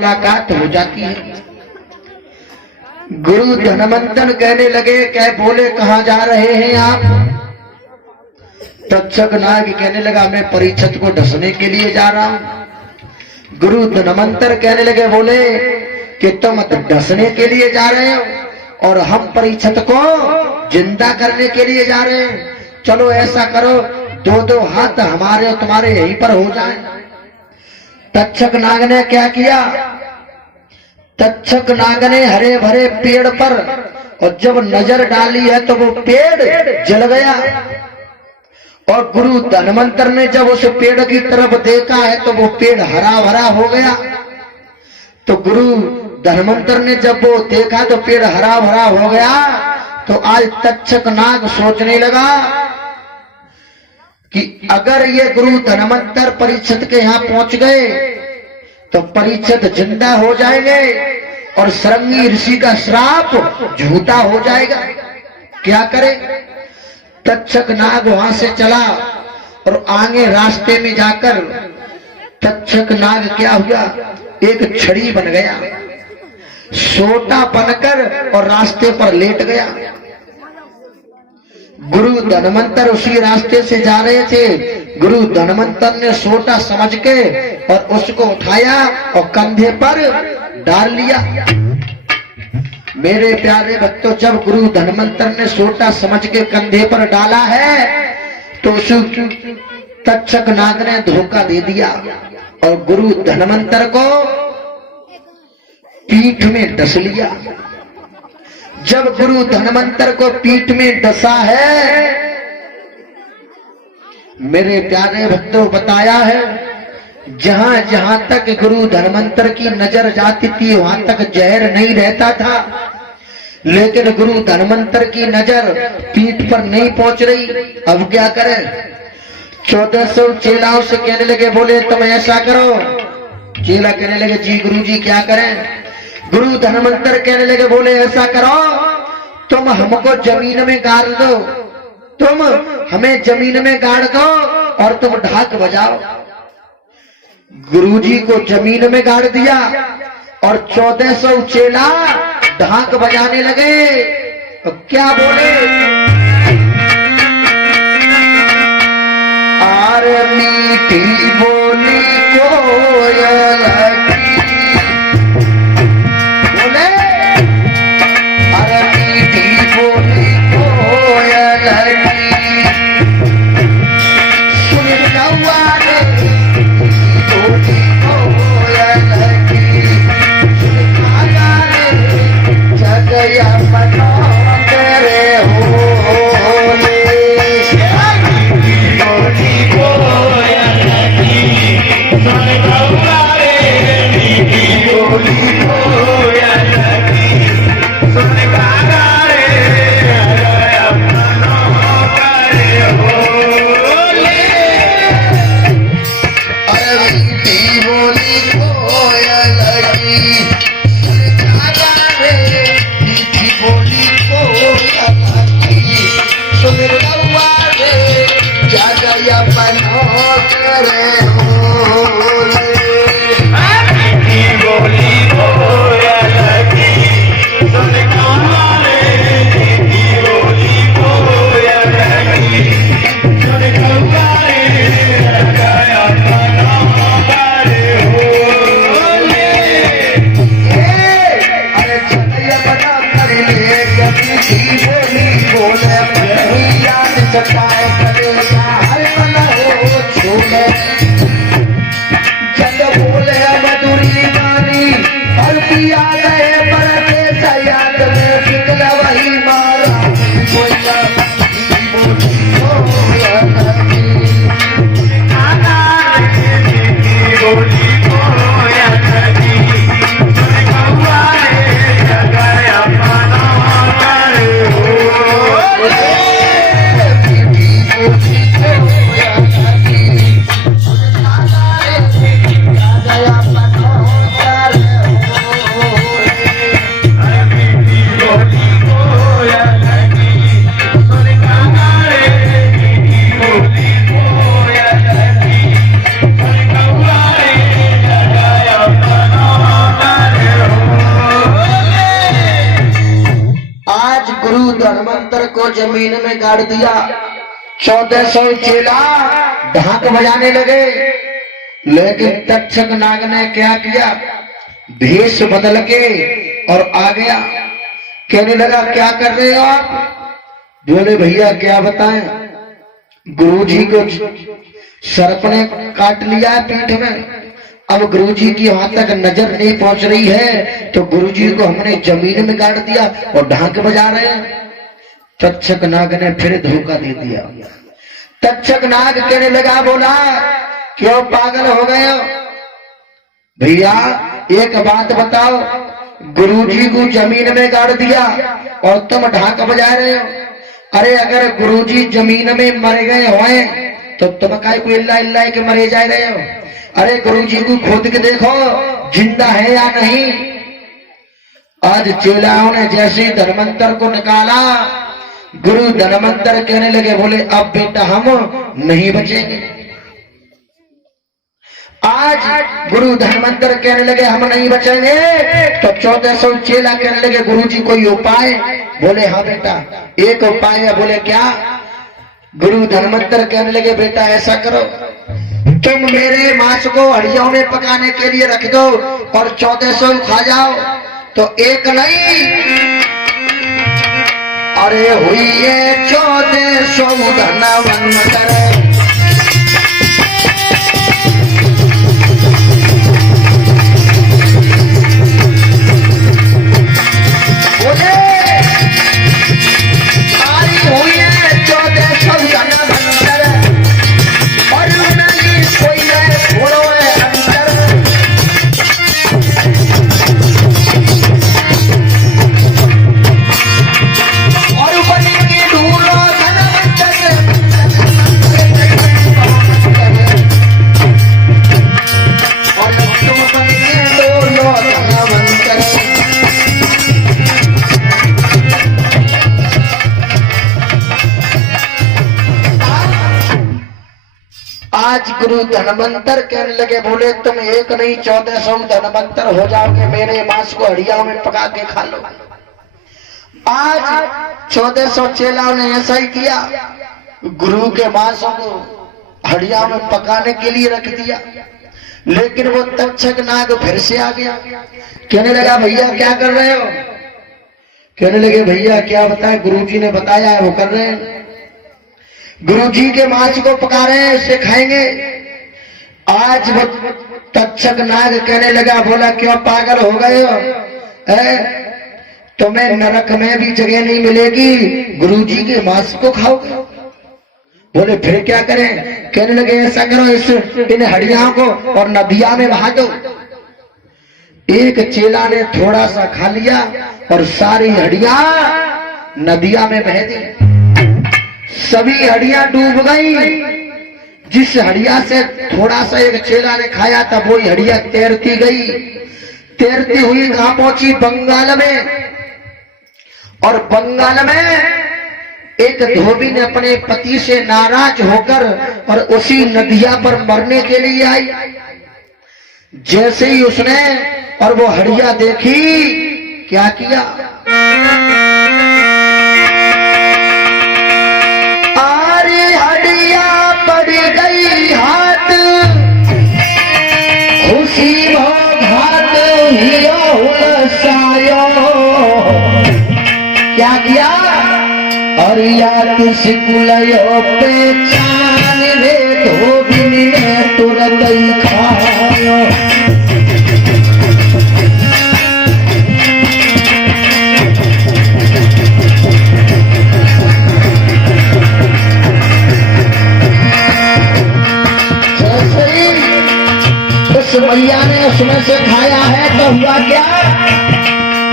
मुलाकात हो जाती है। गुरु धनवंतर कहने लगे, क्या बोले कहाँ जा रहे हैं आप? तक्षक नाग कहने लगा, मैं परीक्षित को ढसने के लिए जा रहा हूं। गुरु धनवंतर कहने लगे, बोले कि तुम ढसने के लिए जा रहे हो और हम परीक्षित को जिंदा करने के लिए जा रहे हैं। चलो ऐसा करो, दो दो हाथ हमारे और तुम्हारे यहीं पर हो जाए। तक्षक नाग ने क्या किया? तक्षक नाग ने हरे भरे पेड़ पर और जब नजर डाली है तो वो पेड़ जल गया। और गुरु धनवंतर ने जब उस पेड़ की तरफ देखा है तो वो पेड़ हरा भरा हो गया। तो गुरु धनवंतर ने जब वो देखा तो पेड़ हरा भरा हो गया। तो आज तक्षक नाग सोचने लगा कि अगर ये गुरु धनवंतर परीक्षित के यहाँ पहुंच गए तो परीक्षित जिंदा हो जाएंगे और सरंगी ऋषि का श्राप झूठा हो जाएगा। क्या करे? तक्षक नाग वहां से चला और आगे रास्ते में जाकर तक्षक नाग क्या हुआ? एक छड़ी बन गया, सोटा बनकर और रास्ते पर लेट गया। गुरु धनवंतर उसी रास्ते से जा रहे थे। गुरु धनवंतर ने सोटा समझ के और उसको उठाया और कंधे पर डाल लिया। मेरे प्यारे भक्तों, जब गुरु धनवंतर ने सोटा समझ के कंधे पर डाला है तो उस तक्षक नाग ने धोखा दे दिया और गुरु धनवंतर को पीठ में डस लिया। जब गुरु धनवंतर को पीठ में डसा है, मेरे प्यारे भक्तों, बताया है जहां जहां तक गुरु धनवंतर की नजर जाती थी वहां तक जहर नहीं रहता था। लेकिन गुरु धनवंतर की नजर पीठ पर नहीं पहुंच रही। अब क्या करें? 1400 चेलाओं से कहने लगे, बोले तुम ऐसा करो। चेला कहने लगे, जी गुरु जी क्या करें? गुरु धनवंतर कहने लगे, बोले ऐसा करो, तुम हमको जमीन में गाड़ दो, तुम हमें जमीन में गाड़ दो और तुम ढाक बजाओ। गुरुजी को जमीन में गाड़ दिया और 1400 चेला ढाक बजाने लगे। तो क्या बोले? आर मीठी बोली कोयल बोले, अरे मीठी बोली कोयल सुन कौआ रे जगया बनो तेरे होले। बोली कोयल को जमीन में गाड़ दिया। 1400 चेला ढाक बजाने लगे, लेकिन तक्षक नाग ने क्या किया, भेष बदल के और आ गया। कहने लगा क्या कर रहे हो आप? बोले भैया क्या बताएं, गुरुजी को सर्प ने काट लिया है पीठ में, अब गुरुजी की वहां तक नजर नहीं पहुंच रही है, तो गुरुजी को हमने जमीन में गाड़ दिया और ढाक बजा रहे हैं। तक्षक नाग ने फिर धोखा दे दिया। तक्षक नाग कहने लगा, बोला क्यों पागल हो गए हो? भैया एक बात बताओ, गुरुजी को जमीन में गाड़ दिया और तुम ढाक बजा रहे हो। अरे अगर गुरुजी जमीन में मर गए होए तो तुम काय को इल्ला इल्ला के मरे जा रहे हो? अरे गुरुजी को खोद के देखो जिंदा है या नहीं। आज चेलाओं ने जैसे धर्मांतर को निकाला, गुरु धर्मांतर कहने लगे, बोले अब बेटा हम नहीं बचेंगे। आज गुरु धर्मांतर कहने लगे हम नहीं बचेंगे, तो 1400 चेला कहने लगे गुरुजी कोई उपाय? बोले हाँ बेटा एक उपाय है। बोले क्या? गुरु धर्मांतर कहने लगे बेटा ऐसा करो, तुम मेरे मांस को हड्डियों में पकाने के लिए रख दो और 1400 खा जाओ। तो एक नहीं, अरे हुई है 1400 धनवंतर। आज गुरु धनवंतर कहने लगे, बोले तुम एक नहीं 1400 धनवंतर हो जाओगे, मेरे मांस को हड्डियों में पका के खा लो। आज 1400 चेलाओं ने ऐसा ही किया, गुरु के मांसों को हड्डियों में पकाने के लिए रख दिया। लेकिन वो तक्षक नाग फिर से आ गया, कहने लगा भैया क्या कर रहे हो? कहने लगे भैया क्या बताएं, गुरुजी ने बताया है वो कर रहे हैं। गुरुजी के मांस को पका रहे हैं, इसे खाएंगे। आज वो तक्षक नाग कहने लगा, बोला क्यों पागल हो गए हो? तुम्हें नरक में भी जगह नहीं मिलेगी, गुरुजी के मांस को खाओगे। बोले फिर क्या करें? कहने लगे ऐसा करो, इन हड्डियों को और नदिया में बहा दो। एक चेला ने थोड़ा सा खा लिया और सारी हड्डियां नदिया में बह दी। सभी हड्डियां डूब गई। जिस हड्डिया से थोड़ा सा एक चेला ने खाया था वो हड्डियां तैरती गई। तैरती हुई कहां पहुंची? बंगाल में। और बंगाल में एक धोबी ने अपने पति से नाराज होकर और उसी नदिया पर मरने के लिए आई। जैसे ही उसने और वो हड्डियां देखी, क्या किया? गई हाथ खुशी घात क्या किया? और या सिकुलयो पहचान रे धोबी ने तुरंत ही खायो। मैया ने उसमें से खाया है तो हुआ क्या?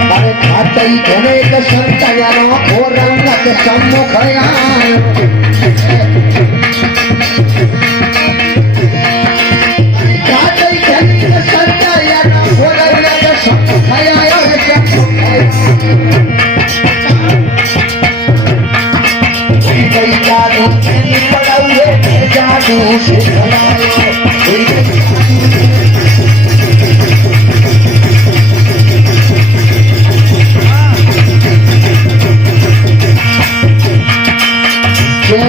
अरे खाते ही कहने का संतयारो और रंगत सम्मुख खाते ही कहने का संतयारो और रंगत सम्मुख जादू पड़ाऊे जादू से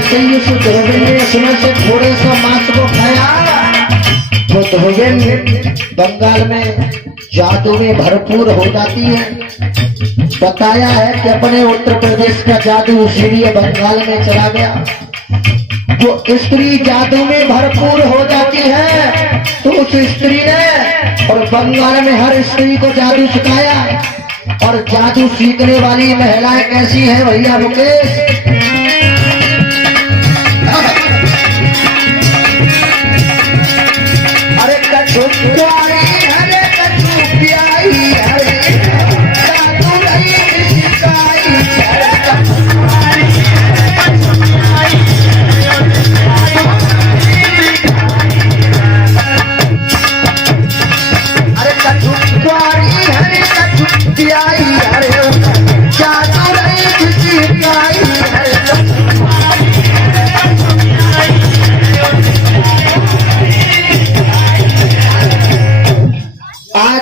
जैसे ही उस धोबी ने उसमें से थोड़े सा मांस को खाया तो धोबी बंगाल में जादू में भरपूर हो जाती है। बताया है कि अपने उत्तर प्रदेश का जादू इसीलिए बंगाल में चला गया। वो स्त्री जादू में भरपूर हो जाती है तो उस स्त्री ने और बंगाल में हर स्त्री को जादू सिखाया। और जादू सीखने वाली महिलाएं कैसी हैं भैया मुकेश? अरे कछु प्यारी हरे कछु प्यारी हरे जादू नहीं सिखाई हरे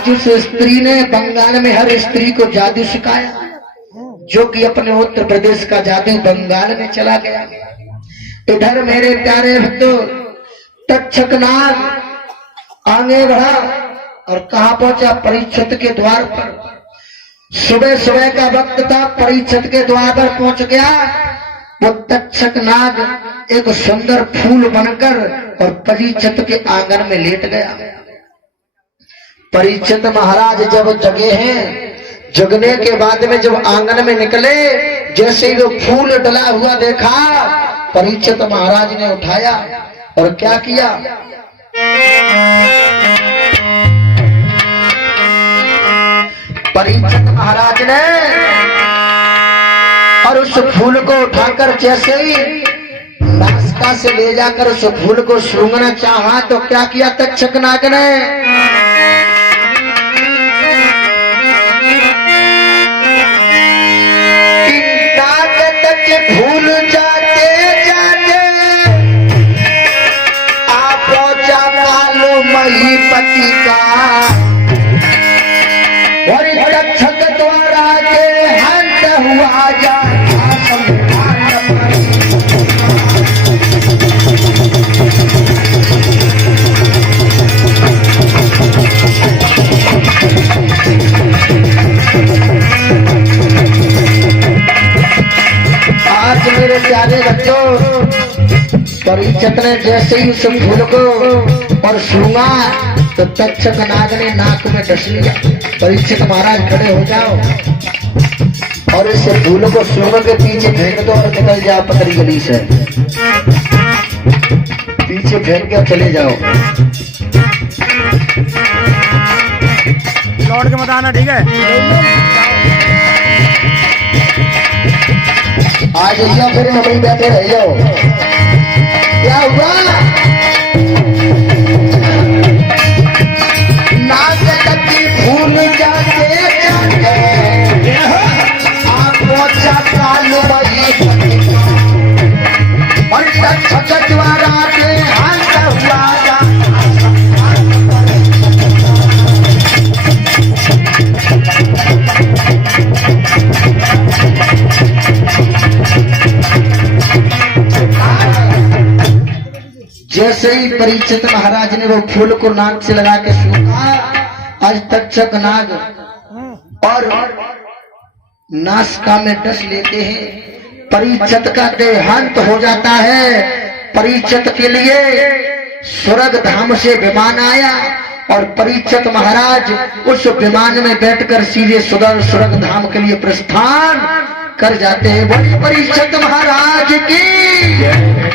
उस स्त्री ने बंगाल में हर स्त्री को जादू सिखाया जो कि अपने उत्तर प्रदेश का जादू बंगाल में चला गया। इधर मेरे प्यारे भक्तों तक्षक नाग आगे बढ़ा और कहा पहुंचा? परीक्षित के द्वार पर। सुबह सुबह का वक्त था, परीक्षित के द्वार पर पहुंच गया। वो तक्षक नाग एक सुंदर फूल बनकर और परीक्षित के आंगन में लेट गया। परीक्षित महाराज जब जगे हैं, जगने के बाद में जब आंगन में निकले, जैसे ही वो फूल डला हुआ देखा, परीक्षित महाराज ने उठाया और क्या किया? परीक्षित महाराज ने और उस फूल को उठाकर जैसे ही नासिका से ले जाकर उस फूल को सूंघना चाहा तो क्या किया तक्षक नाग ने? भूल जाते जाते आप पहुंचा कालो महीपति का और तक्षक द्वारा के हंत हुआ जा आज मेरे प्यारे बच्चों परीक्षित ने जैसे ही उस फूल को और सूंघा तो तक्षक नाग ने नाक में डस लिया। परीक्षित महाराज खड़े हो जाओ और इस फूल को सूंघ के पीछे फेंक दो और निकल जाओ पतरी गली से। पीछे फेंक के चले जाओ। लौट के मत आना, ठीक है? आ जाइए फिर हम बैठे रह जाओ। क्या हुआ? नाक तकी फूल जाते जाते आप पहुंचा कालो महीपति और तक्षक द्वारा के हंत हुआ जा। जैसे ही परीक्षित महाराज ने वो फूल को नाक से लगा के सूंघा, आज तक्षक नाग और नासिका में डस लेते हैं। परीक्षित का देहांत हो जाता है। परीक्षित के लिए स्वर्ग धाम से विमान आया और परीक्षित महाराज उस विमान में बैठकर सीधे स्वर्ग धाम के लिए प्रस्थान कर जाते हैं। बोलिए परीक्षित महाराज की।